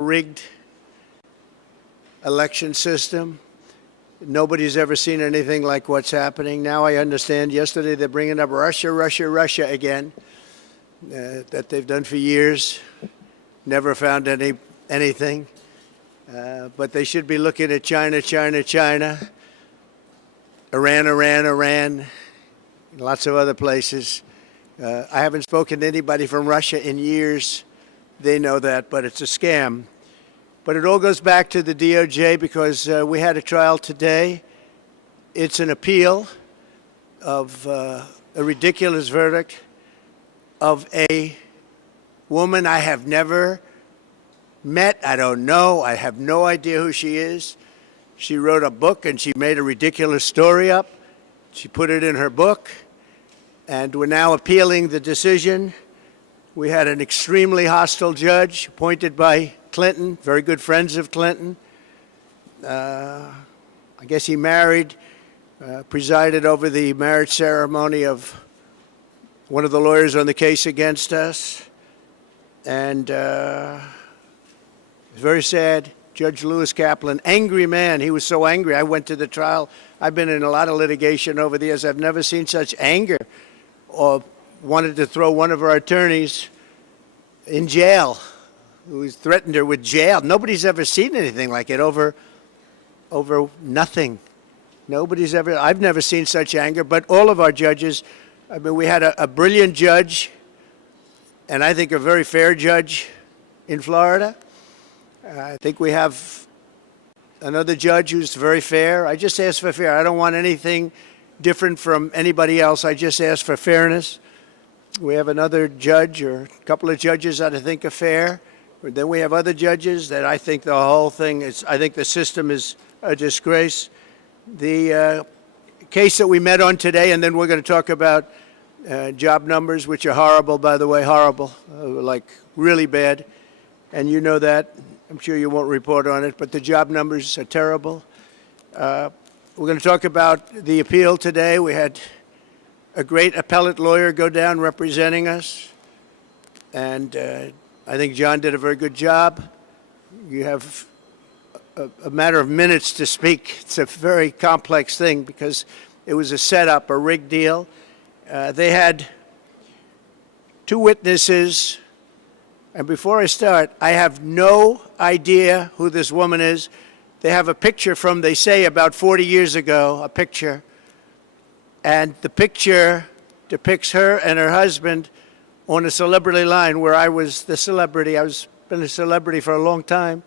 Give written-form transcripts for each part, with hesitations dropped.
rigged election system. Nobody's ever seen anything like what's happening. Now I understand yesterday they're bringing up Russia again, that they've done for years. Never found anything. But they should be looking at China, Iran, lots of other places. I haven't spoken to anybody from Russia in years. They know that, but it's a scam. But it all goes back to the DOJ because we had a trial today. It's an appeal of a ridiculous verdict of a woman I have never met. I don't know. I have no idea who she is. She wrote a book and she made a ridiculous story up. She put it in her book, and we're now appealing the decision. We had an extremely hostile judge appointed by Clinton, very good friends of Clinton. I guess he presided over the marriage ceremony of one of the lawyers on the case against us. And it's very sad. Judge Lewis Kaplan, angry man. He was so angry. I went to the trial. I've been in a lot of litigation over the years. I've never seen such anger, or wanted to throw one of our attorneys in jail, who threatened her with jail. Nobody's ever seen anything like it over nothing. I've never seen such anger, but all of our judges, I mean, we had a brilliant judge, and I think a very fair judge in Florida. I think we have another judge who's very fair. I just ask for fair. I don't want anything different from anybody else. I just ask for fairness. We have another judge or a couple of judges that I think are fair. Then we have other judges that I think the whole thing is, I think the system is a disgrace. The case that we met on today, and then we're going to talk about job numbers, which are horrible, by the way, horrible, like really bad. And you know that. I'm sure you won't report on it, but the job numbers are terrible. We're going to talk about the appeal today. We had a great appellate lawyer go down representing us, and I think John did a very good job. You have a matter of minutes to speak. It's a very complex thing because it was a setup, a rigged deal. They had two witnesses. And before I start, I have no idea who this woman is. They have a picture from, they say, about 40 years ago, a picture. And the picture depicts her and her husband on a celebrity line where I was the celebrity. I've been a celebrity for a long time.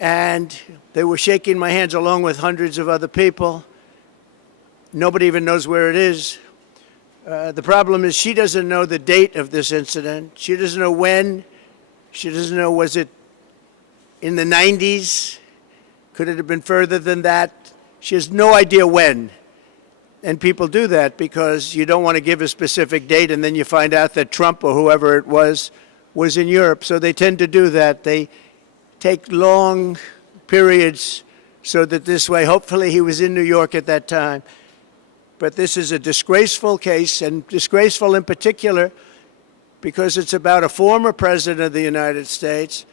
And they were shaking my hands along with hundreds of other people. Nobody even knows where it is. The problem is she doesn't know the date of this incident. She doesn't know when. She doesn't know, was it in the 90s? Could it have been further than that? She has no idea when. And people do that because you don't want to give a specific date and then you find out that Trump or whoever it was in Europe. So they tend to do that. They take long periods so that this way, hopefully he was in New York at that time. But this is a disgraceful case, and disgraceful in particular because it's about a former president of the United States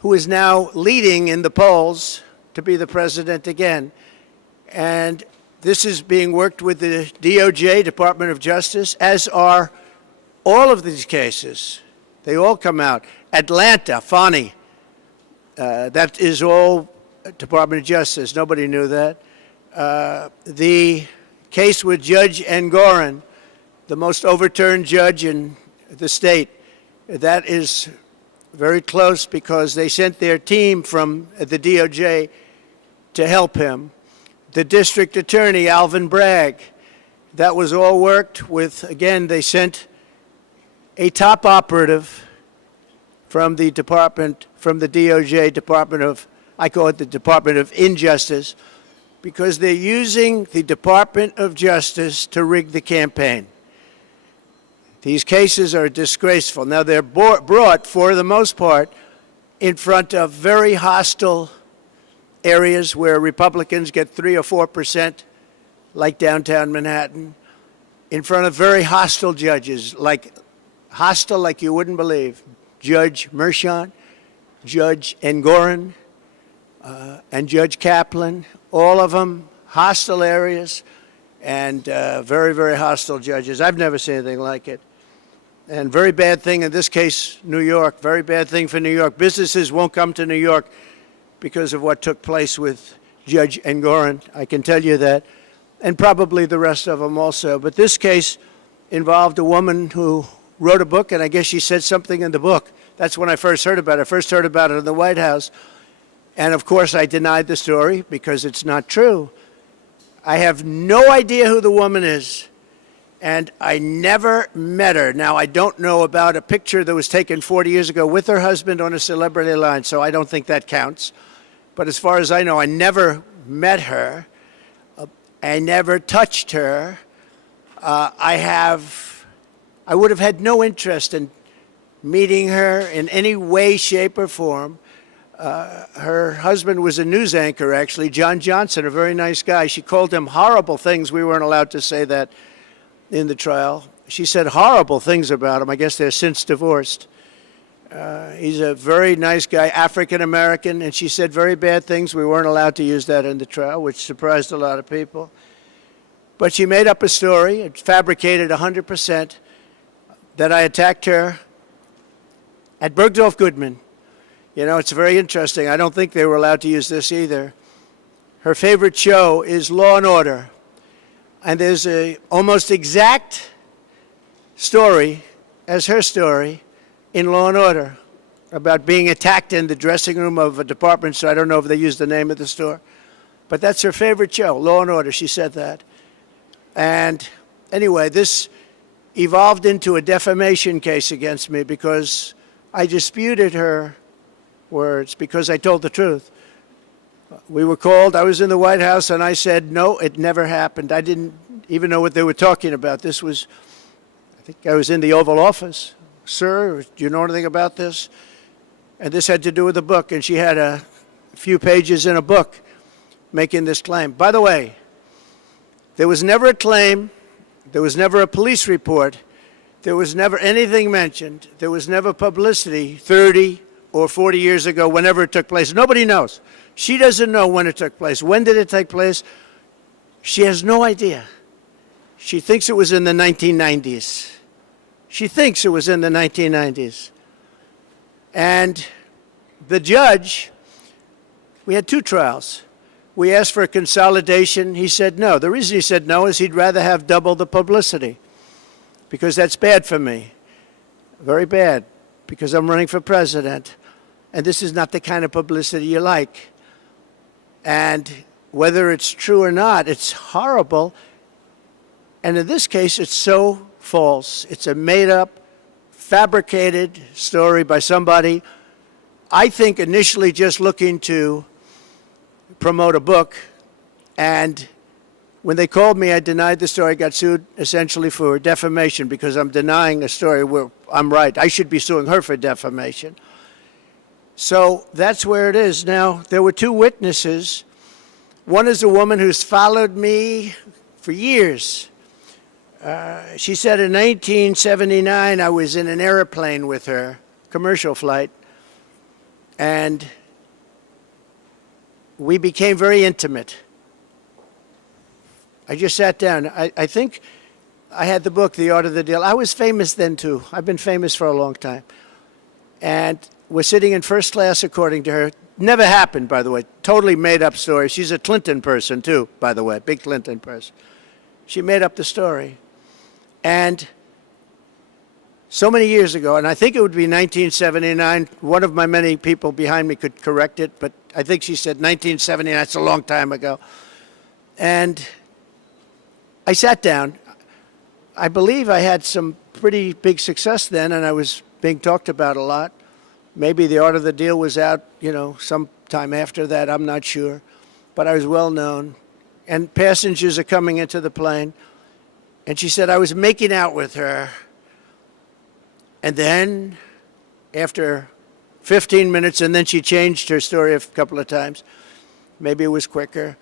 who is now leading in the polls to be the president again. And this is being worked with the DOJ, Department of Justice, as are all of these cases. They all come out. Atlanta, Fani, that is all Department of Justice. Nobody knew that. The case with Judge Engoron, the most overturned judge in the state, that is very close because they sent their team from the DOJ to help him. The district attorney, Alvin Bragg, that was all worked with. Again, they sent a top operative from the department, from the DOJ Department of, I call it the Department of Injustice, because they're using the Department of Justice to rig the campaign. These cases are disgraceful. Now, they're brought, for the most part, in front of very hostile areas where Republicans get 3 or 4%, like downtown Manhattan, in front of very hostile judges, like hostile like you wouldn't believe. Judge Mershon, Judge Engoron and Judge Kaplan, all of them hostile areas and very, very hostile judges. I've never seen anything like it. And very bad thing in this case, New York, very bad thing for New York. Businesses won't come to New York because of what took place with Judge Engoron. I can tell you that, and probably the rest of them also. But this case involved a woman who wrote a book, and I guess she said something in the book. That's when I first heard about it. I first heard about it in the White House. And of course, I denied the story because it's not true. I have no idea who the woman is, and I never met her. Now, I don't know about a picture that was taken 40 years ago with her husband on a celebrity line, so I don't think that counts. But as far as I know, I never met her. I never touched her. I would have had no interest in meeting her in any way, shape, or form. Her husband was a news anchor, actually, John Johnson, a very nice guy. She called him horrible things. We weren't allowed to say that in the trial. She said horrible things about him. I guess they're since divorced. He's a very nice guy, African-American, and she said very bad things. We weren't allowed to use that in the trial, which surprised a lot of people. But she made up a story, it fabricated 100%, that I attacked her at Bergdorf Goodman. You know, it's very interesting. I don't think they were allowed to use this either. Her favorite show is Law and Order. And there's a almost exact story as her story in Law and Order about being attacked in the dressing room of a department store. I don't know if they used the name of the store. But that's her favorite show, Law and Order. She said that. And anyway, this evolved into a defamation case against me because I disputed her words because I told the truth. We were called. I was in the White House, and I said, no, it never happened. I didn't even know what they were talking about. This was, I think I was in the Oval Office. Sir, do you know anything about this? And this had to do with a book, and she had a few pages in a book making this claim. By the way, there was never a claim. There was never a police report. There was never anything mentioned. There was never publicity 30 or 40 years ago, whenever it took place. Nobody knows. She doesn't know when it took place. When did it take place? She has no idea. She thinks it was in the 1990s. She thinks it was in the 1990s. And the judge, we had two trials. We asked for a consolidation. He said no. The reason he said no is he'd rather have double the publicity because that's bad for me. Very bad, because I'm running for president. And this is not the kind of publicity you like. And whether it's true or not, it's horrible. And in this case, it's so false. It's a made-up, fabricated story by somebody, I think, initially just looking to promote a book. And when they called me, I denied the story. I got sued essentially for defamation because I'm denying a story where I'm right. I should be suing her for defamation. So that's where it is. Now, there were two witnesses. One is a woman who's followed me for years. She said in 1979, I was in an airplane with her, commercial flight, and we became very intimate. I just sat down. I think I had the book, The Art of the Deal. I was famous then, too. I've been famous for a long time. And we're sitting in first class, according to her. Never happened, by the way. Totally made up story. She's a Clinton person, too, by the way, big Clinton person. She made up the story. And so many years ago, and I think it would be 1979, one of my many people behind me could correct it, but I think she said 1979, that's a long time ago. And I sat down. I believe I had some pretty big success then, and I was being talked about a lot. Maybe The Art of the Deal was out, sometime after that, I'm not sure. But I was well known. And passengers are coming into the plane. And she said I was making out with her. And then, after 15 minutes, and then she changed her story a couple of times, maybe it was quicker,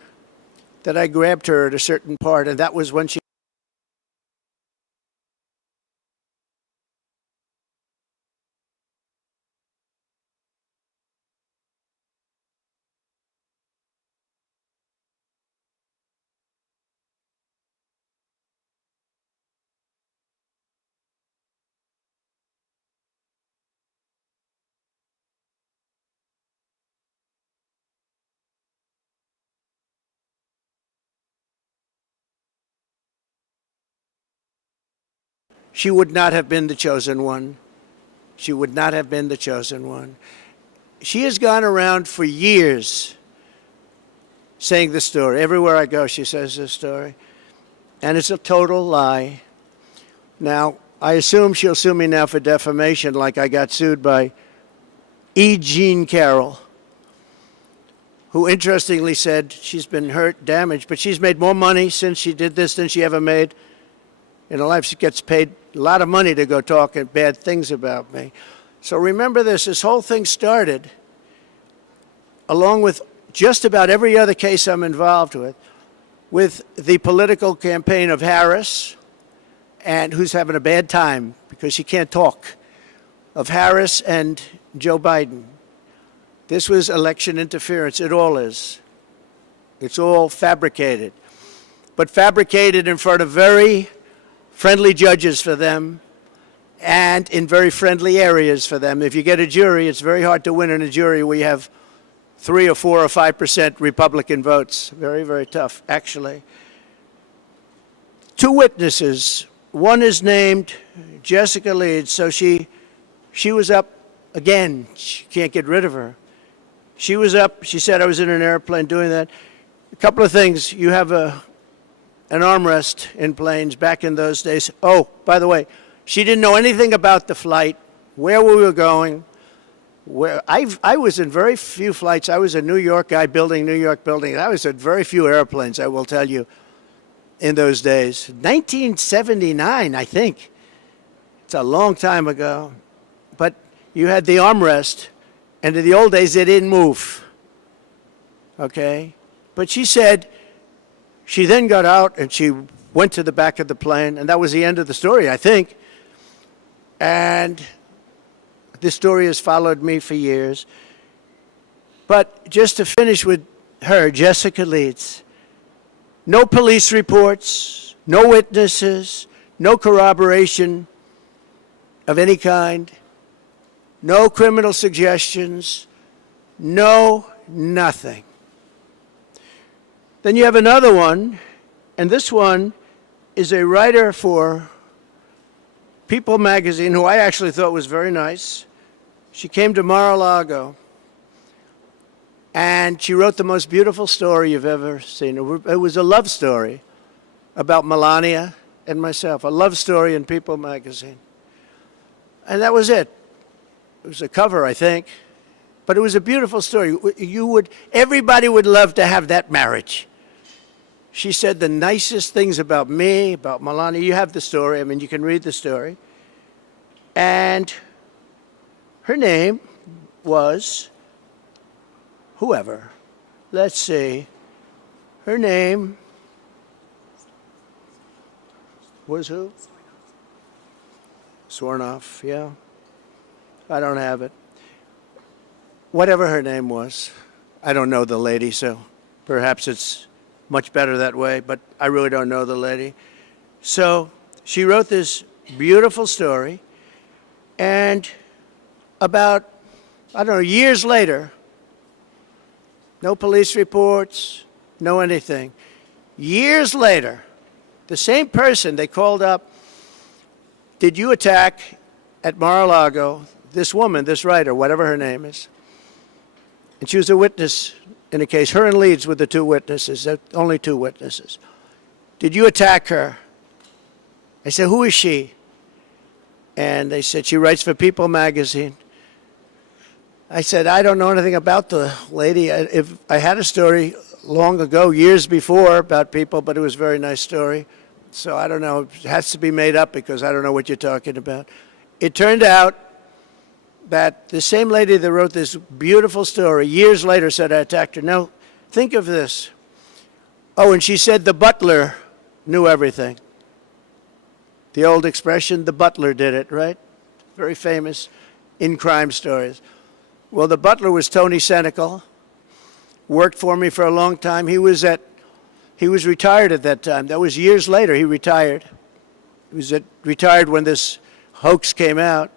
that I grabbed her at a certain part, and that was when she she would not have been the chosen one. She would not have been the chosen one. She has gone around for years saying this story. Everywhere I go, she says this story. And it's a total lie. Now, I assume she'll sue me now for defamation, like I got sued by E. Jean Carroll, who interestingly said she's been hurt, damaged, but she's made more money since she did this than she ever made in her life. She gets paid a lot of money to go talk bad things about me. So remember this whole thing started, along with just about every other case I'm involved with the political campaign of Harris, and who's having a bad time because she can't talk, of Harris and Joe Biden. This was election interference. It all is. It's all fabricated. But fabricated in front of very friendly judges for them and in very friendly areas for them. If you get a jury, it's very hard to win in a jury where you have 3 or 4 or 5% Republican votes. Very, very tough, actually. 2 witnesses. One is named Jessica Leeds, so she was up again. She can't get rid of her. She was up. She said I was in an airplane doing that. A couple of things. You have an armrest in planes back in those days. Oh, by the way, she didn't know anything about the flight, where we were going. I was in very few flights. I was a New York guy building New York buildings. I was in very few airplanes, I will tell you, in those days. 1979, I think. It's a long time ago. But you had the armrest, and in the old days, they didn't move. Okay? But she said she then got out and she went to the back of the plane, and that was the end of the story, I think. And this story has followed me for years. But just to finish with her, Jessica Leeds, no police reports, no witnesses, no corroboration of any kind, no criminal suggestions, no nothing. Then you have another one, and this one is a writer for People magazine, who I actually thought was very nice. She came to Mar-a-Lago, and she wrote the most beautiful story you've ever seen. It was a love story about Melania and myself, a love story in People magazine. And that was it. It was a cover, I think, but it was a beautiful story. Everybody would love to have that marriage. She said the nicest things about me, about Melania. You have the story. I mean, you can read the story. And her name was whoever. Let's see. Her name was who? Swornoff, yeah. I don't have it. Whatever her name was. I don't know the lady, so perhaps it's much better that way, but I really don't know the lady. So she wrote this beautiful story, and about, I don't know, years later, no police reports, no anything. Years later, the same person they called up, did you attack at Mar-a-Lago this woman, this writer, whatever her name is? And she was a witness in a case. Her and Leeds were the 2 witnesses, only 2 witnesses. Did you attack her? I said, who is she? And they said, she writes for People magazine. I said, I don't know anything about the lady. If I had a story long ago, years before, about People, but it was a very nice story. So I don't know. It has to be made up because I don't know what you're talking about. It turned out that the same lady that wrote this beautiful story years later said I attacked her. Now, think of this. Oh, and she said the butler knew everything. The old expression, the butler did it, right? Very famous in crime stories. Well, the butler was Tony Senecal, worked for me for a long time. He was retired at that time. That was years later he retired. He was retired when this hoax came out.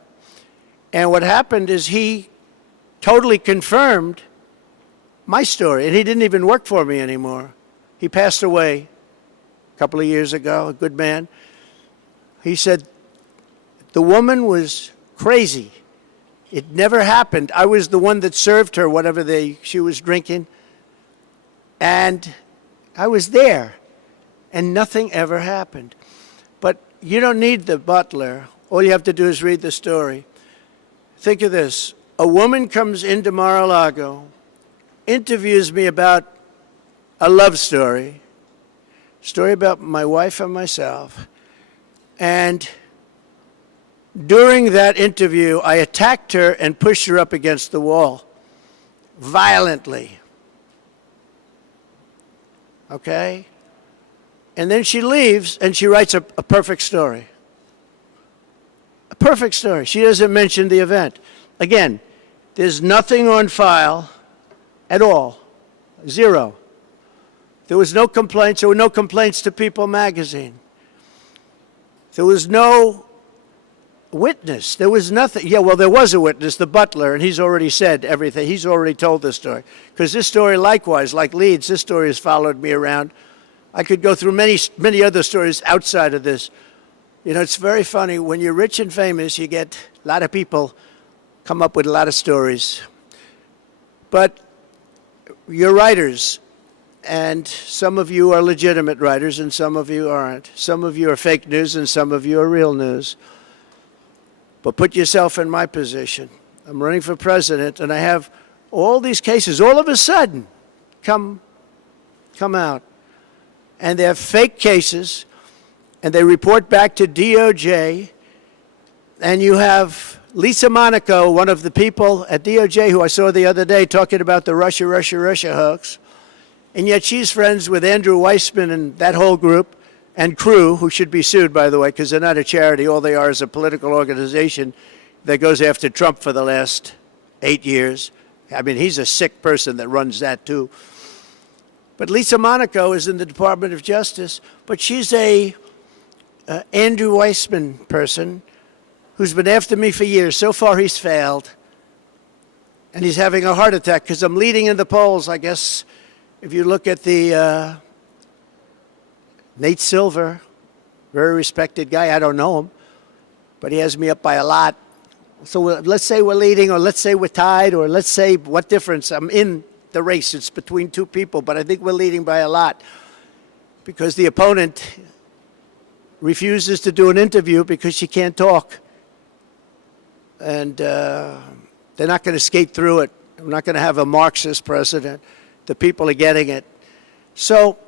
And what happened is he totally confirmed my story, and he didn't even work for me anymore. He passed away a couple of years ago, a good man. He said, The woman was crazy. It never happened. I was the one that served her whatever she was drinking. And I was there. And nothing ever happened. But you don't need the butler. All you have to do is read the story. Think of this. A woman comes into Mar-a-Lago, interviews me about a love story about my wife and myself. And during that interview, I attacked her and pushed her up against the wall violently. Okay? And then she leaves and she writes a perfect story. A perfect story. She doesn't mention the event. Again, there's nothing on file at all. Zero. There was no complaints. There were no complaints to People magazine. There was no witness. There was nothing. Yeah, well, there was a witness, the butler, and he's already said everything. He's already told this story. Because this story, likewise, like Leeds, this story has followed me around. I could go through many other stories outside of this. You know, it's very funny. When you're rich and famous, you get a lot of people come up with a lot of stories. But you're writers, and some of you are legitimate writers, and some of you aren't. Some of you are fake news, and some of you are real news. But put yourself in my position. I'm running for president, and I have all these cases all of a sudden come out. And they're fake cases, and they report back to DOJ, and you have Lisa Monaco, one of the people at DOJ who I saw the other day talking about the Russia hoax, and yet she's friends with Andrew Weissman and that whole group, and crew, who should be sued, by the way, because they're not a charity. All they are is a political organization that goes after Trump for the last 8 years. I mean, he's a sick person that runs that, too. But Lisa Monaco is in the Department of Justice, but she's a Andrew Weissman person who's been after me for years. So far, he's failed. And he's having a heart attack because I'm leading in the polls, I guess. If you look at the Nate Silver, very respected guy. I don't know him, but he has me up by a lot. So let's say we're leading, or let's say we're tied, or let's say what difference. I'm in the race. It's between two people, but I think we're leading by a lot because the opponent refuses to do an interview because she can't talk. And they're not going to skate through it. We're not going to have a Marxist president. The people are getting it. So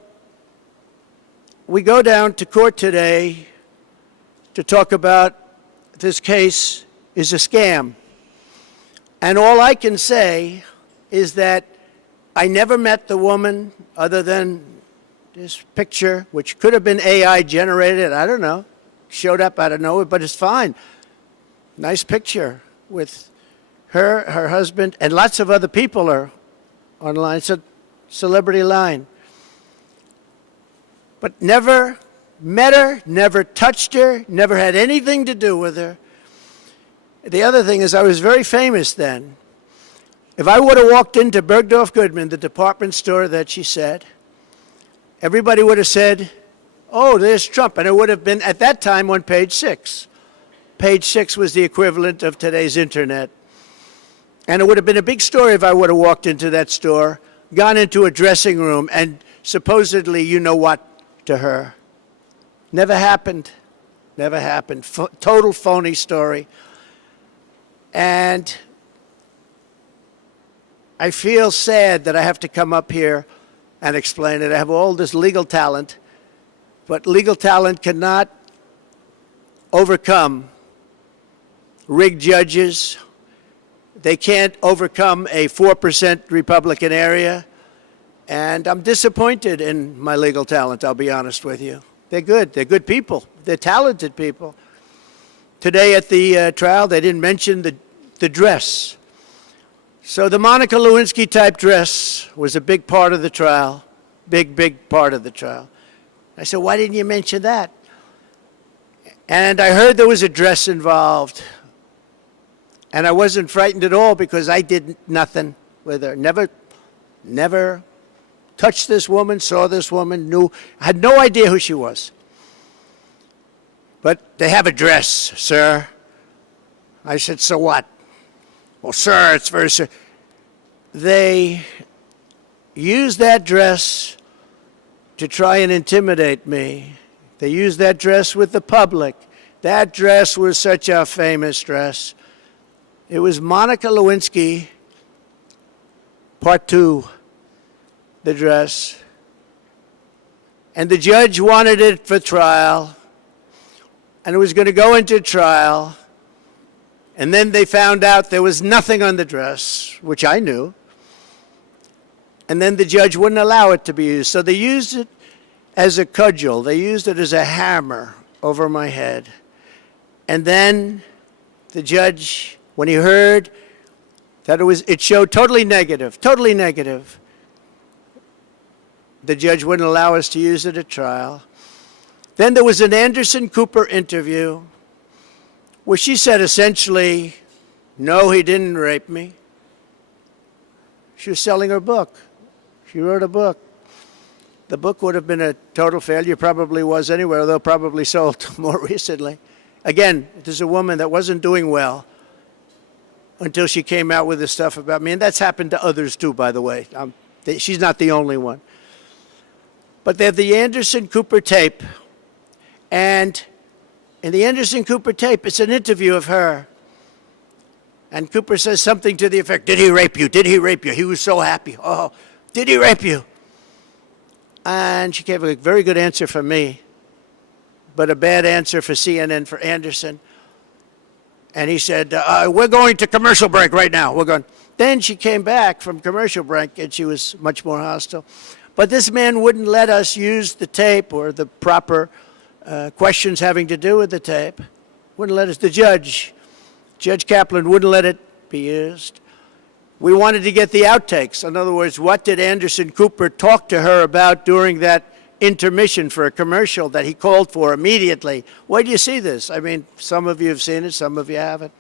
we go down to court today to talk about this case is a scam. And all I can say is that I never met the woman other than this picture, which could have been AI generated. I don't know. Showed up out of nowhere, but it's fine. Nice picture with her husband, and lots of other people are online. It's a celebrity line. But never met her, never touched her, never had anything to do with her. The other thing is I was very famous then. If I would have walked into Bergdorf Goodman, the department store that she said, everybody would have said, oh, there's Trump. And it would have been, at that time, on page 6. Page 6 was the equivalent of today's internet. And it would have been a big story if I would have walked into that store, gone into a dressing room, and supposedly, you know what, to her. Never happened. Never happened. Total phony story. And I feel sad that I have to come up here and explain it. I have all this legal talent, but legal talent cannot overcome rigged judges. They can't overcome a 4% Republican area. And I'm disappointed in my legal talent, I'll be honest with you. They're good. They're good people. They're talented people. Today at the trial, they didn't mention the dress. So the Monica Lewinsky type dress was a big part of the trial. Big part of the trial. I said, why didn't you mention that? And I heard there was a dress involved. And I wasn't frightened at all because I did nothing with her. Never touched this woman, saw this woman, had no idea who she was. But they have a dress, sir. I said, so what? Well, sir, it's very serious. They used that dress to try and intimidate me. They used that dress with the public. That dress was such a famous dress. It was Monica Lewinsky, Part 2, the dress. And the judge wanted it for trial. And it was going to go into trial. And then they found out there was nothing on the dress, which I knew. And then the judge wouldn't allow it to be used. So they used it as a cudgel. They used it as a hammer over my head. And then the judge, when he heard that it showed totally negative, the judge wouldn't allow us to use it at trial. Then there was an Anderson Cooper interview where she said essentially, no, he didn't rape me. She was selling her book. She wrote a book. The book would have been a total failure, probably was anyway, although probably sold more recently. Again, there's a woman that wasn't doing well until she came out with this stuff about me. And that's happened to others too, by the way. She's not the only one. But they have the Anderson Cooper tape. And in the Anderson Cooper tape, it's an interview of her. And Cooper says something to the effect, did he rape you? Did he rape you? He was so happy. Oh, did he rape you? And she gave a very good answer for me, but a bad answer for CNN, for Anderson. And he said, we're going to commercial break right now. We're going. Then she came back from commercial break, and she was much more hostile. But this man wouldn't let us use the tape or the proper questions having to do with the tape. Wouldn't let us. The Judge Kaplan, wouldn't let it be used. We wanted to get the outtakes. In other words, what did Anderson Cooper talk to her about during that intermission for a commercial that he called for immediately? Where do you see this? I mean, some of you have seen it, some of you haven't.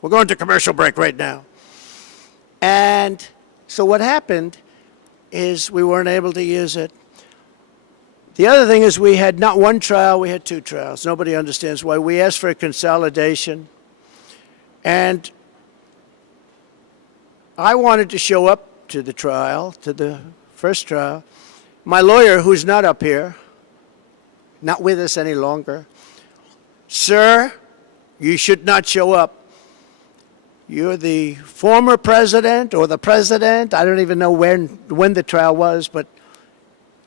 We're going to commercial break right now. And so what happened is we weren't able to use it. The other thing is we had not one trial, we had 2 trials. Nobody understands why. We asked for a consolidation. And I wanted to show up to the trial, to the first trial. My lawyer, who's not up here, not with us any longer, sir, you should not show up. You're the former president or the president. I don't even know when the trial was, but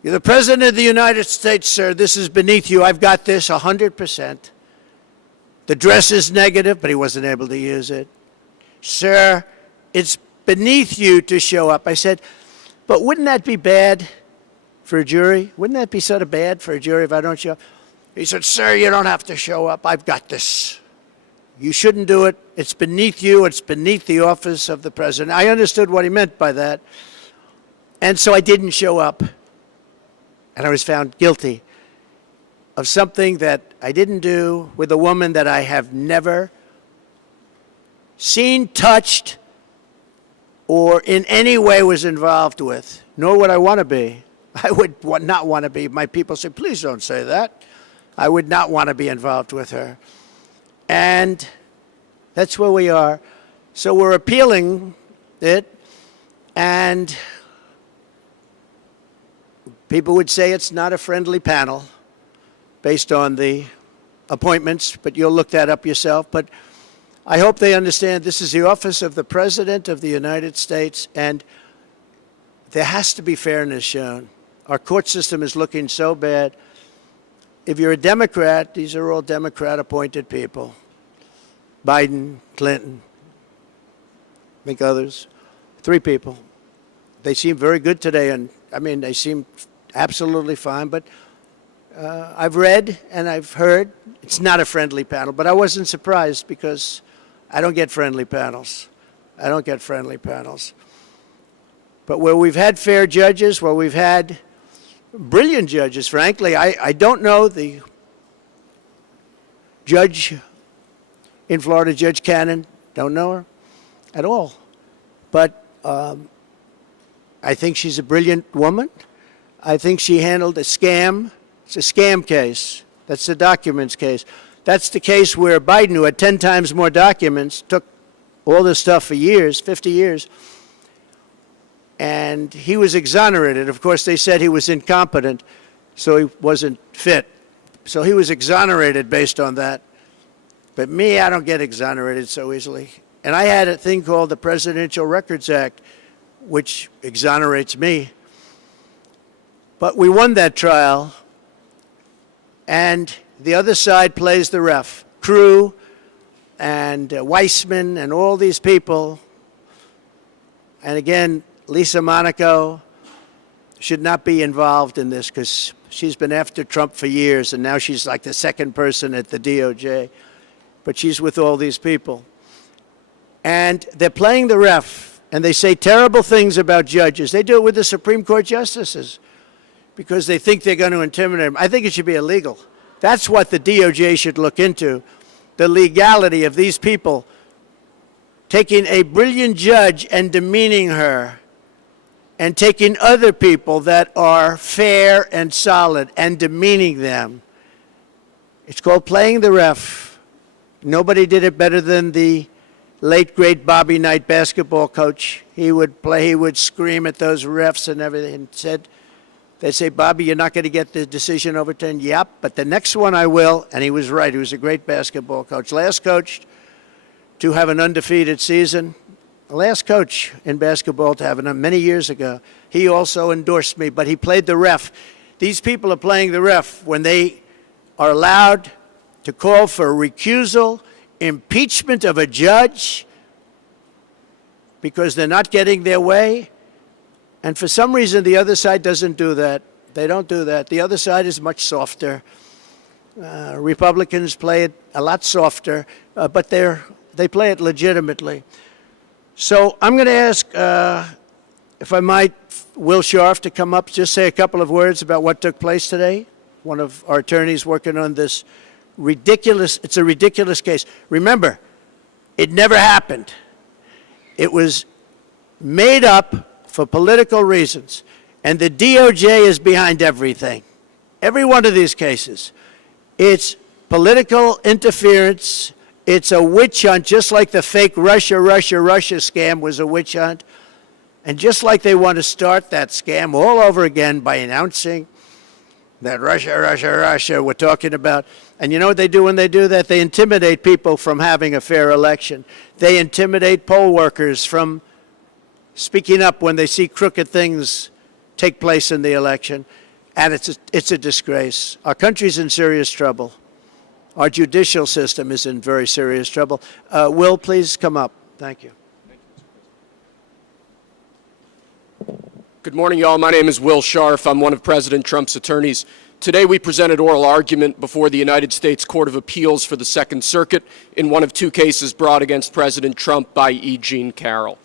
you're the president of the United States, sir. This is beneath you. I've got this 100%. The dress is negative, but he wasn't able to use it. Sir, it's beneath you to show up. I said, but wouldn't that be bad for a jury? Wouldn't that be sort of bad for a jury if I don't show up? He said, sir, you don't have to show up. I've got this. You shouldn't do it. It's beneath you. It's beneath the office of the president. I understood what he meant by that. And so I didn't show up. And I was found guilty of something that I didn't do with a woman that I have never seen, touched, or in any way was involved with, nor would I want to be. I would not want to be. My people say, please don't say that. I would not want to be involved with her. And that's where we are. So we're appealing it, and people would say it's not a friendly panel based on the appointments, but you'll look that up yourself. But I hope they understand this is the office of the President of the United States, and there has to be fairness shown. Our court system is looking so bad. If you're a Democrat, these are all Democrat-appointed people. Biden, Clinton, I think others. 3 people. They seem very good today, and I mean, they seem absolutely fine, but I've read and I've heard it's not a friendly panel, but I wasn't surprised because I don't get friendly panels. I don't get friendly panels. But where we've had fair judges, where we've had brilliant judges, frankly, I don't know the judge in Florida, Judge Cannon, don't know her at all. But I think she's a brilliant woman. I think she handled a scam. It's a scam case. That's the documents case. That's the case where Biden, who had 10 times more documents, took all this stuff for years, 50 years, and he was exonerated. Of course, they said he was incompetent, so he wasn't fit. So he was exonerated based on that. But me, I don't get exonerated so easily. And I had a thing called the Presidential Records Act, which exonerates me. But we won that trial, and the other side plays the ref. Crew and Weissman and all these people. And again, Lisa Monaco should not be involved in this because she's been after Trump for years, and now she's like the second person at the DOJ. But she's with all these people. And they're playing the ref, and they say terrible things about judges. They do it with the Supreme Court justices because they think they're going to intimidate them. I think it should be illegal. That's what the DOJ should look into, the legality of these people taking a brilliant judge and demeaning her, and taking other people that are fair and solid and demeaning them. It's called playing the ref. Nobody did it better than the late, great Bobby Knight basketball coach. He would play, he would scream at those refs and everything, and they'd say, Bobby, you're not going to get the decision overturned. Yep, but the next one I will. And he was right. He was a great basketball coach. Last coach to have an undefeated season. The last coach in basketball to have it many years ago. He also endorsed me, but he played the ref. These people are playing the ref when they are allowed to call for recusal, impeachment of a judge because they're not getting their way. And for some reason, the other side doesn't do that. They don't do that. The other side is much softer. Republicans play it a lot softer, but they play it legitimately. So I'm going to ask, if I might, Will Scharf to come up, just say a couple of words about what took place today. One of our attorneys working on this it's a ridiculous case. Remember, it never happened. It was made up for political reasons. And the DOJ is behind everything. Every one of these cases. It's political interference. It's a witch hunt, just like the fake Russia scam was a witch hunt. And just like they want to start that scam all over again by announcing that Russia we're talking about. And you know what they do when they do that? They intimidate people from having a fair election. They intimidate poll workers from speaking up when they see crooked things take place in the election. And it's a disgrace. Our country's in serious trouble. Our judicial system is in very serious trouble. Will, please come up. Thank you. Good morning, y'all. My name is Will Scharf. I'm one of President Trump's attorneys. Today we presented oral argument before the United States Court of Appeals for the Second Circuit in one of two cases brought against President Trump by E. Jean Carroll.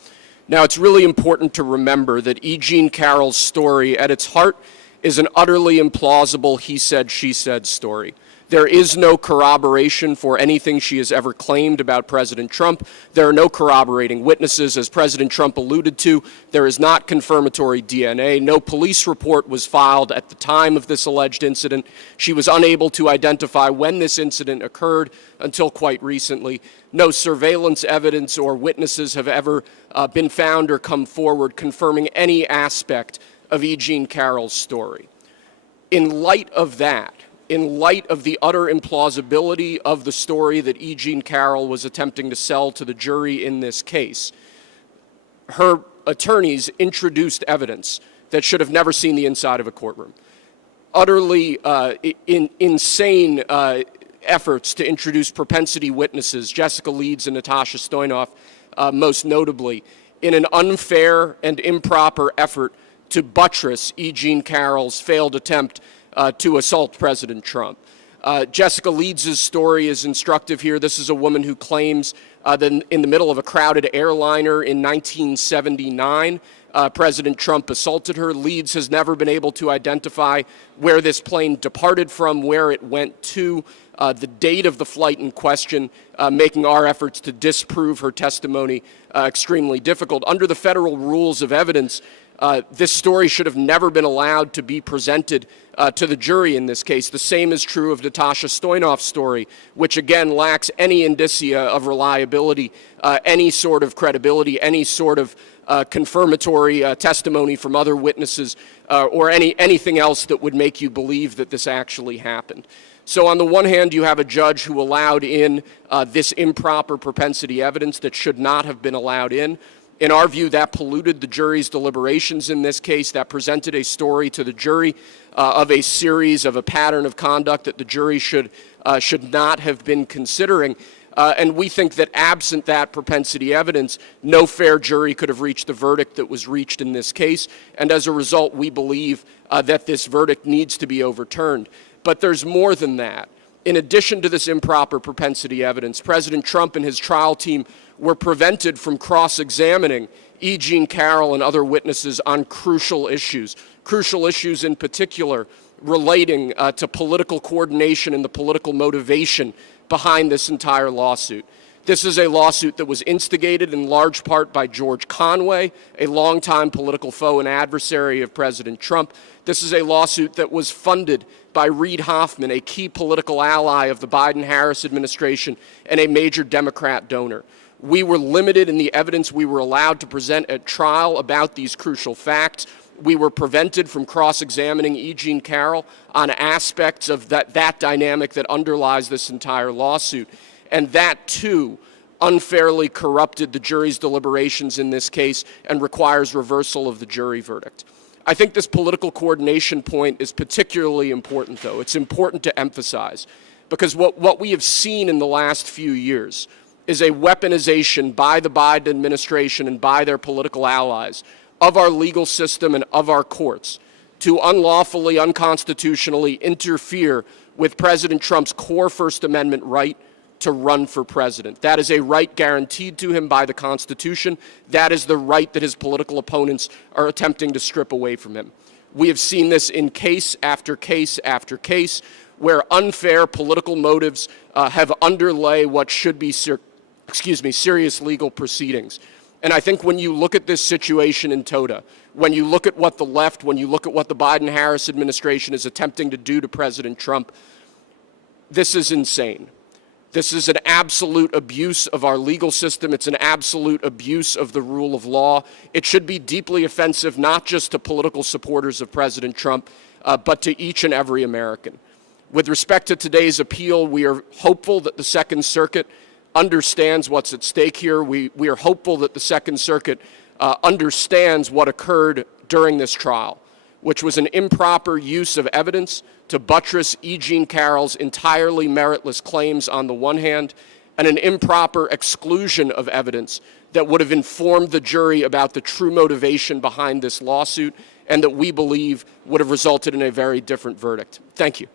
Now, it's really important to remember that E. Jean Carroll's story at its heart is an utterly implausible he said, she said story. There is no corroboration for anything she has ever claimed about President Trump. There are no corroborating witnesses. As President Trump alluded to, there is not confirmatory DNA. No police report was filed at the time of this alleged incident. She was unable to identify when this incident occurred until quite recently. No surveillance evidence or witnesses have ever been found or come forward confirming any aspect of E. Jean Carroll's story. In light of that, in light of the utter implausibility of the story that E. Jean Carroll was attempting to sell to the jury in this case, her attorneys introduced evidence that should have never seen the inside of a courtroom. Utterly insane efforts to introduce propensity witnesses, Jessica Leeds and Natasha Stoynoff, most notably, in an unfair and improper effort to buttress E. Jean Carroll's failed attempt to assault President Trump. Jessica Leeds' story is instructive here. This is a woman who claims that in the middle of a crowded airliner in 1979, President Trump assaulted her. Leeds has never been able to identify where this plane departed from, where it went to, the date of the flight in question, making our efforts to disprove her testimony extremely difficult. Under the federal rules of evidence, This story should have never been allowed to be presented to the jury in this case. The same is true of Natasha Stoynoff's story, which again lacks any indicia of reliability, any sort of credibility, any sort of confirmatory testimony from other witnesses, or anything else that would make you believe that this actually happened. So on the one hand, you have a judge who allowed in this improper propensity evidence that should not have been allowed in. In our view, that polluted the jury's deliberations in this case. That presented a story to the jury of a series of a pattern of conduct that the jury should not have been considering. And we think that absent that propensity evidence, no fair jury could have reached the verdict that was reached in this case. And as a result, we believe that this verdict needs to be overturned. But there's more than that. In addition to this improper propensity evidence, President Trump and his trial team were prevented from cross-examining E. Jean Carroll and other witnesses on crucial issues in particular relating to political coordination and the political motivation behind this entire lawsuit. This is a lawsuit that was instigated in large part by George Conway, a longtime political foe and adversary of President Trump. This is a lawsuit that was funded by Reid Hoffman, a key political ally of the Biden-Harris administration and a major Democrat donor. We were limited in the evidence we were allowed to present at trial about these crucial facts. We were prevented from cross-examining E. Jean Carroll on aspects of that dynamic that underlies this entire lawsuit. And that, too, unfairly corrupted the jury's deliberations in this case and requires reversal of the jury verdict. I think this political coordination point is particularly important, though. It's important to emphasize, because what we have seen in the last few years is a weaponization by the Biden administration and by their political allies of our legal system and of our courts to unlawfully, unconstitutionally interfere with President Trump's core First Amendment right to run for president. That is a right guaranteed to him by the Constitution. That is the right that his political opponents are attempting to strip away from him. We have seen this in case after case after case where unfair political motives have underlay what should be serious legal proceedings. And I think when you look at this situation in toto, when you look at what the left, when you look at what the Biden-Harris administration is attempting to do to President Trump, this is insane. This is an absolute abuse of our legal system. It's an absolute abuse of the rule of law. It should be deeply offensive, not just to political supporters of President Trump, but to each and every American. With respect to today's appeal, we are hopeful that the Second Circuit understands what's at stake here. We are hopeful that the Second Circuit understands what occurred during this trial, which was an improper use of evidence to buttress E. Jean Carroll's entirely meritless claims on the one hand, and an improper exclusion of evidence that would have informed the jury about the true motivation behind this lawsuit and that we believe would have resulted in a very different verdict. Thank you.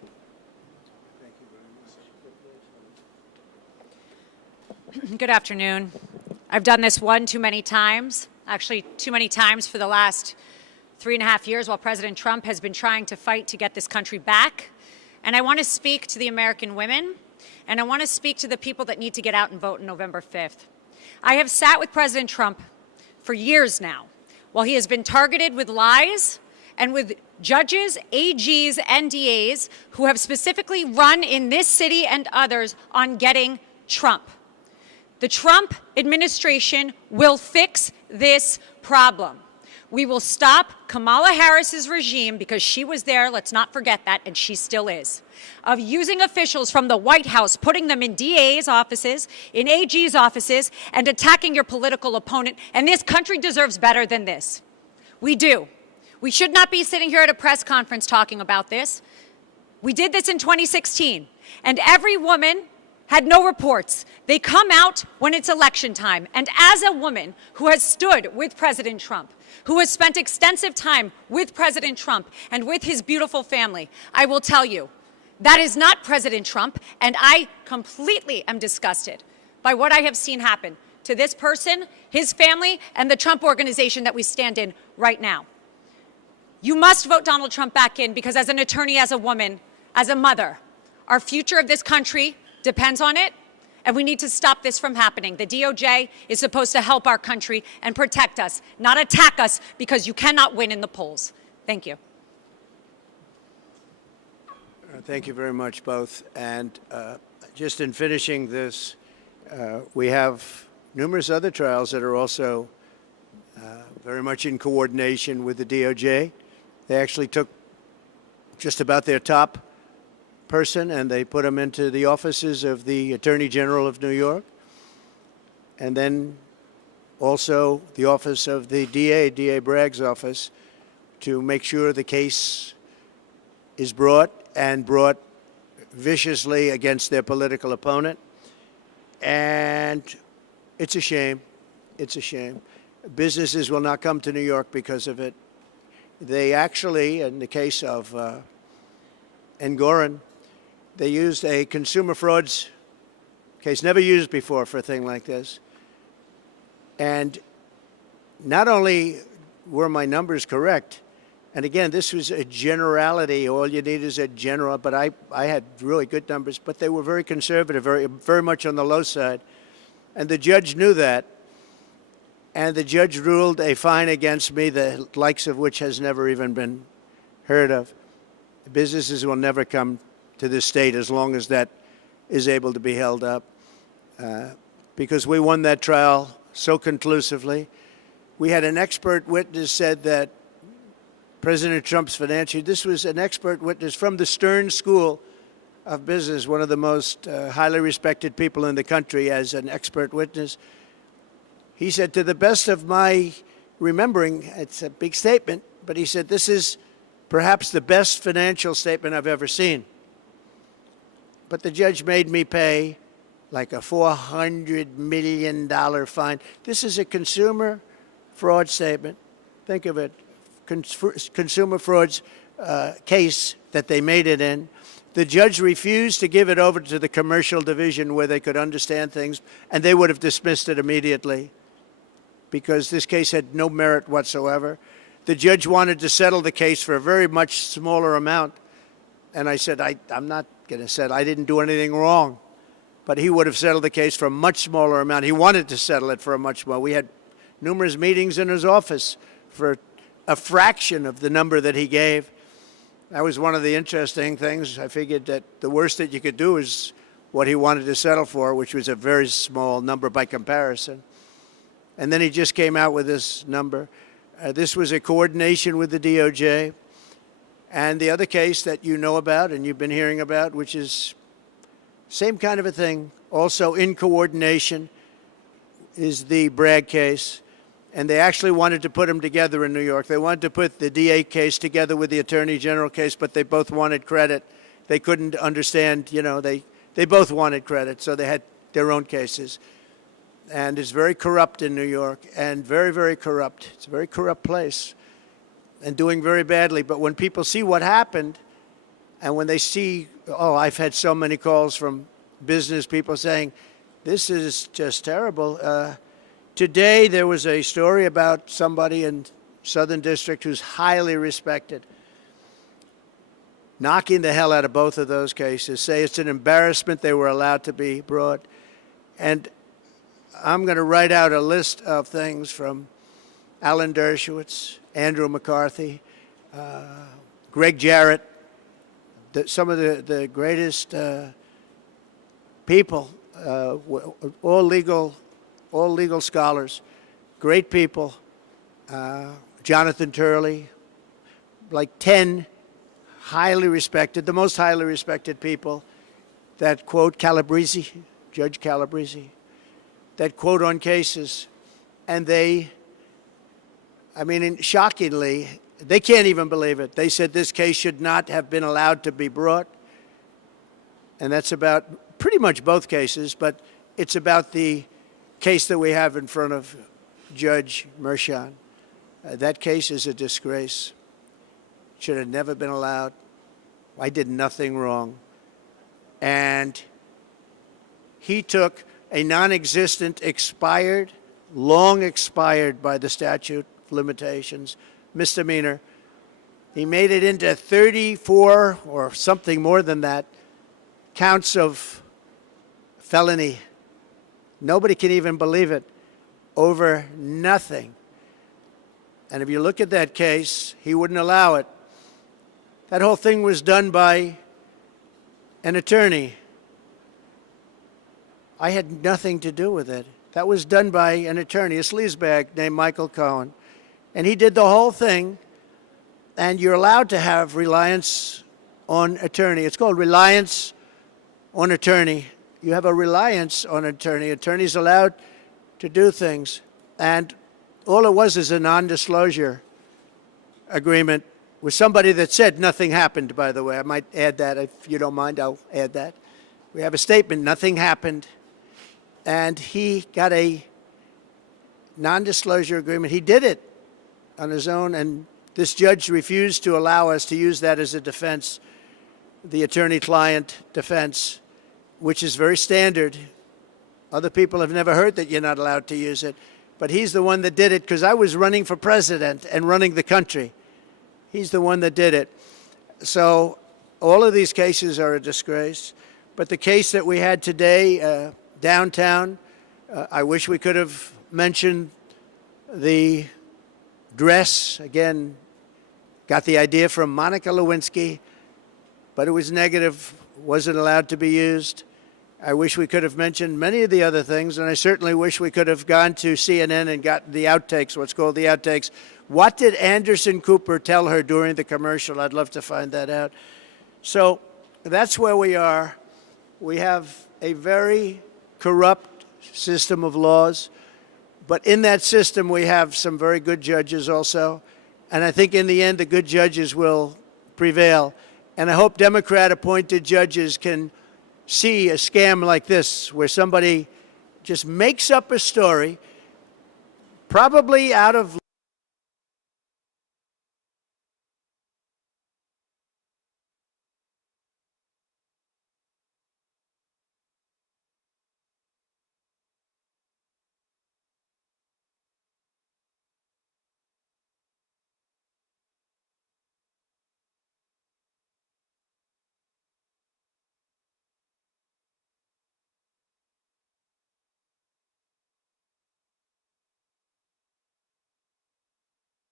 Good afternoon. I've done this one too many times, actually too many times for the last 3.5 years while President Trump has been trying to fight to get this country back. And I want to speak to the American women, and I want to speak to the people that need to get out and vote on November 5th. I have sat with President Trump for years now, while he has been targeted with lies and with judges, AGs, and DAs who have specifically run in this city and others on getting Trump. The Trump administration will fix this problem. We will stop Kamala Harris's regime, because she was there, let's not forget that, and she still is, of using officials from the White House, putting them in DA's offices, in AG's offices, and attacking your political opponent. And this country deserves better than this. We do. We should not be sitting here at a press conference talking about this. We did this in 2016, and every woman had no reports. They come out when it's election time. And as a woman who has stood with President Trump, who has spent extensive time with President Trump and with his beautiful family, I will tell you, that is not President Trump, and I completely am disgusted by what I have seen happen to this person, his family, and the Trump organization that we stand in right now. You must vote Donald Trump back in, because as an attorney, as a woman, as a mother, our future of this country depends on it, and we need to stop this from happening. The DOJ is supposed to help our country and protect us, not attack us because you cannot win in the polls. Thank you. Thank you very much, both. And just in finishing this, we have numerous other trials that are also very much in coordination with the DOJ. They actually took just about their top person and they put them into the offices of the Attorney General of New York, and then also the office of the DA Bragg's office, to make sure the case is brought viciously against their political opponent. And it's a shame. It's a shame. Businesses will not come to New York because of it. They actually, in the case of Engoron, they used a consumer frauds case, never used before for a thing like this. And not only were my numbers correct, and again, this was a generality. All you need is a general, but I had really good numbers, but they were very conservative, very much on the low side. And the judge knew that. And the judge ruled a fine against me, the likes of which has never even been heard of. Businesses will never come to this state as long as that is able to be held up, because we won that trial so conclusively. We had an expert witness said that President Trump's financial, this was an expert witness from the Stern School of Business, one of the most highly respected people in the country, as an expert witness. He said, to the best of my remembering, it's a big statement, but he said, this is perhaps the best financial statement I've ever seen. But the judge made me pay like a $400 million fine. This is a consumer fraud statement. Think of it, consumer frauds case that they made it in. The judge refused to give it over to the commercial division where they could understand things, and they would have dismissed it immediately because this case had no merit whatsoever. The judge wanted to settle the case for a very much smaller amount. And I said, I'm not going to settle. I didn't do anything wrong. But he would have settled the case for a much smaller amount. He wanted to settle it for a much more. We had numerous meetings in his office for a fraction of the number that he gave. That was one of the interesting things. I figured that the worst that you could do is what he wanted to settle for, which was a very small number by comparison. And then he just came out with this number. This was a coordination with the DOJ. And the other case that you know about and you've been hearing about, which is same kind of a thing, also in coordination, is the Bragg case. And they actually wanted to put them together in New York. They wanted to put the DA case together with the Attorney General case, but they both wanted credit. They couldn't understand, they both wanted credit, so they had their own cases. And it's very corrupt in New York, and very, very corrupt. It's a very corrupt place and doing very badly. But when people see what happened, and when they see, I've had so many calls from business people saying, this is just terrible. Today, there was a story about somebody in Southern District who's highly respected, knocking the hell out of both of those cases, say it's an embarrassment they were allowed to be brought. And I'm going to write out a list of things from Alan Dershowitz, Andrew McCarthy, Greg Jarrett, some of the greatest people, all legal scholars, great people, Jonathan Turley, like 10 highly respected, the most highly respected people that quote Calabrese, Judge Calabrese, that quote on cases, and shockingly, they can't even believe it. They said this case should not have been allowed to be brought, and that's about pretty much both cases, but it's about the case that we have in front of Judge Mershon. That case is a disgrace. Should have never been allowed. I did nothing wrong. And he took a non-existent, expired, long expired by the statute of limitations, misdemeanor. He made it into 34 or something more than that counts of felony Nobody can even believe it. Over nothing. And if you look at that case, he wouldn't allow it. That whole thing was done by an attorney. I had nothing to do with it. That was done by an attorney, a sleazebag named Michael Cohen. And he did the whole thing. And you're allowed to have reliance on attorney. It's called reliance on attorney. You have a reliance on attorney. Attorney's allowed to do things. And all it was is a non-disclosure agreement with somebody that said nothing happened, by the way. I might add that. If you don't mind, I'll add that. We have a statement, nothing happened. And he got a non-disclosure agreement. He did it on his own, and this judge refused to allow us to use that as a defense, the attorney-client defense, which is very standard. Other people have never heard that you're not allowed to use it. But he's the one that did it because I was running for president and running the country. He's the one that did it. So all of these cases are a disgrace. But the case that we had today, downtown, I wish we could have mentioned the dress. Again, got the idea from Monica Lewinsky, but it was negative, wasn't allowed to be used. I wish we could have mentioned many of the other things, and I certainly wish we could have gone to CNN and got the outtakes, what's called the outtakes. What did Anderson Cooper tell her during the commercial? I'd love to find that out. So that's where we are. We have a very corrupt system of laws, but in that system we have some very good judges also, and I think in the end the good judges will prevail. And I hope Democrat-appointed judges can see a scam like this where somebody just makes up a story, probably out of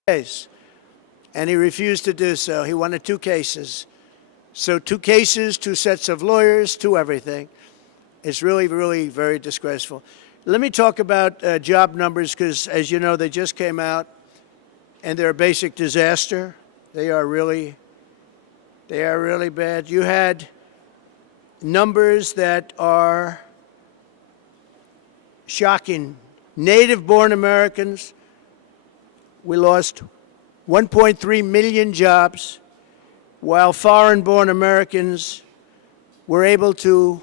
case, and he refused to do so. He wanted 2 cases. So 2 cases, 2 sets of lawyers, 2 everything. It's really, really very disgraceful. Let me talk about job numbers because, as you know, they just came out, and they're a basic disaster. They are really bad. You had numbers that are shocking. Native-born Americans, we lost 1.3 million jobs, while foreign-born Americans were able to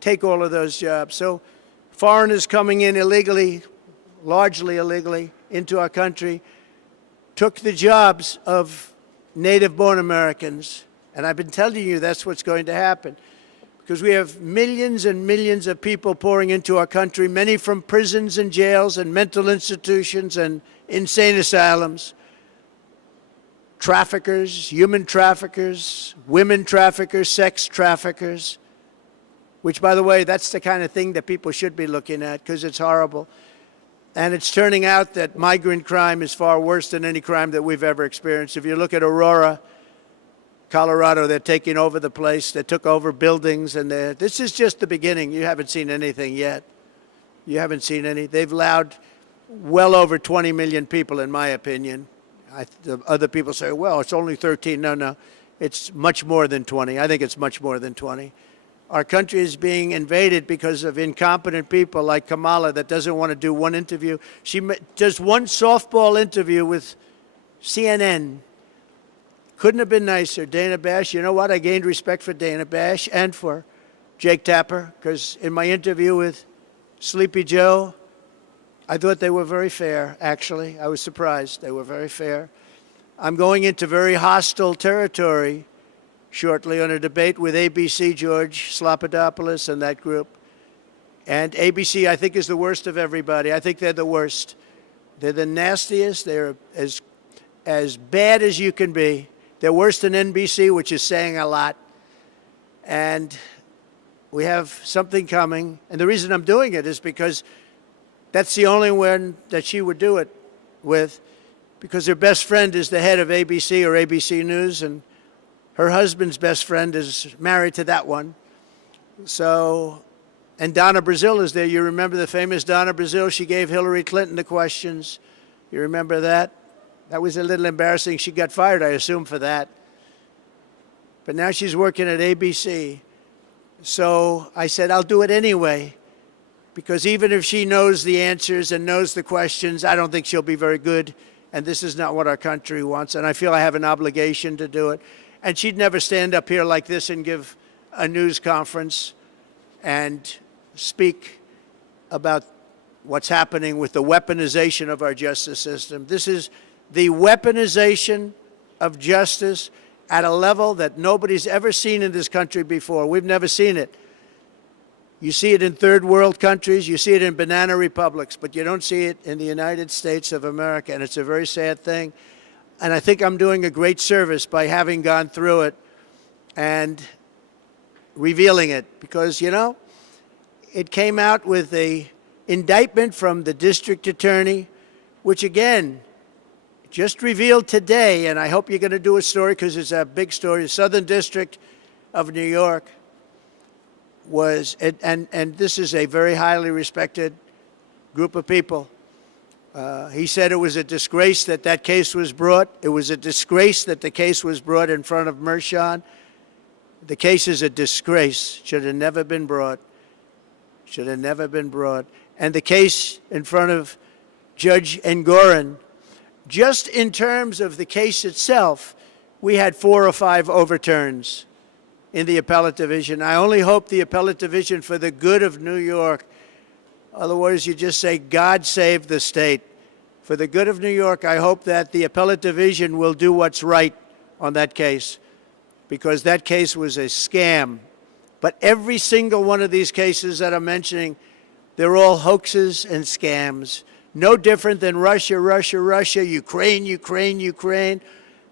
take all of those jobs. So foreigners coming in illegally, largely illegally, into our country, took the jobs of native-born Americans. And I've been telling you that's what's going to happen, because we have millions and millions of people pouring into our country, many from prisons and jails and mental institutions and insane asylums, traffickers, human traffickers, women traffickers, sex traffickers, which, by the way, that's the kind of thing that people should be looking at because it's horrible. And it's turning out that migrant crime is far worse than any crime that we've ever experienced. If you look at Aurora, Colorado, they're taking over the place. They took over buildings, and this is just the beginning. You haven't seen anything yet. You haven't seen any. They've allowed well over 20 million people, in my opinion. Other people say, well, it's only 13. No, it's much more than 20. I think it's much more than 20. Our country is being invaded because of incompetent people like Kamala that doesn't want to do one interview. She does one softball interview with CNN. Couldn't have been nicer. Dana Bash, you know what? I gained respect for Dana Bash and for Jake Tapper, because in my interview with Sleepy Joe, I thought they were very fair, actually. I was surprised. They were very fair. I'm going into very hostile territory shortly on a debate with ABC, George Slopadopoulos and that group. And ABC, I think, is the worst of everybody. I think they're the worst. They're the nastiest. They're as bad as you can be. They're worse than NBC, which is saying a lot. And We have something coming. And the reason I'm doing it is because that's the only one that she would do it with, because her best friend is the head of ABC or ABC News, and her husband's best friend is married to that one. So, and Donna Brazile is there. You remember the famous Donna Brazile? She gave Hillary Clinton the questions. You remember that? That was a little embarrassing. She got fired, I assume, for that. But now she's working at ABC. So I said, I'll do it anyway, because even if she knows the answers and knows the questions, I don't think she'll be very good. And this is not what our country wants. And I feel I have an obligation to do it. And she'd never stand up here like this and give a news conference and speak about what's happening with the weaponization of our justice system. This is the weaponization of justice at a level that nobody's ever seen in this country before. We've never seen it. You see it in third world countries, you see it in banana republics, but you don't see it in the United States of America, and it's a very sad thing. And I think I'm doing a great service by having gone through it and revealing it, because, you know, it came out with an indictment from the district attorney, which, again, just revealed today, and I hope you're going to do a story because it's a big story. The Southern District of New York was, and this is a very highly respected group of people. He said it was a disgrace that that case was brought. It was a disgrace that the case was brought in front of Mershon. The case is a disgrace. Should have never been brought. Should have never been brought. And the case in front of Judge Engoron, just in terms of the case itself, we had 4 or 5 overturns in the appellate division. I only hope the appellate division, for the good of New York, otherwise you just say, God save the state. For the good of New York, I hope that the appellate division will do what's right on that case, because that case was a scam. But every single one of these cases that I'm mentioning, they're all hoaxes and scams. No different than Russia, Ukraine,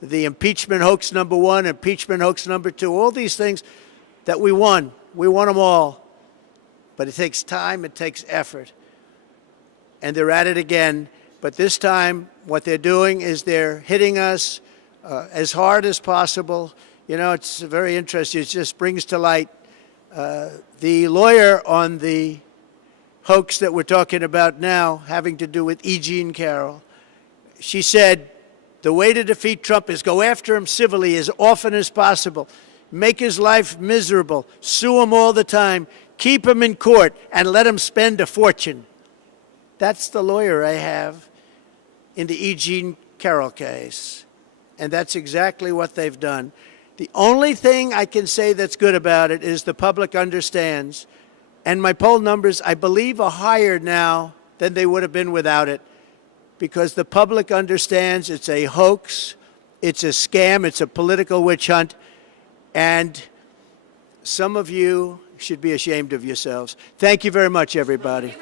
the impeachment hoax number 1, impeachment hoax number 2, all these things that we won. We won them all. But it takes time, it takes effort. And they're at it again. But this time, what they're doing is they're hitting us as hard as possible. You know, it's very interesting. It just brings to light the lawyer on the hoax that we're talking about now, having to do with E. Jean Carroll. She said, the way to defeat Trump is go after him civilly as often as possible, make his life miserable, sue him all the time, keep him in court, and let him spend a fortune. That's the lawyer I have in the E. Jean Carroll case. And that's exactly what they've done. The only thing I can say that's good about it is the public understands. And my poll numbers, I believe, are higher now than they would have been without it, because the public understands it's a hoax, it's a scam, it's a political witch hunt, and some of you should be ashamed of yourselves. Thank you very much, everybody.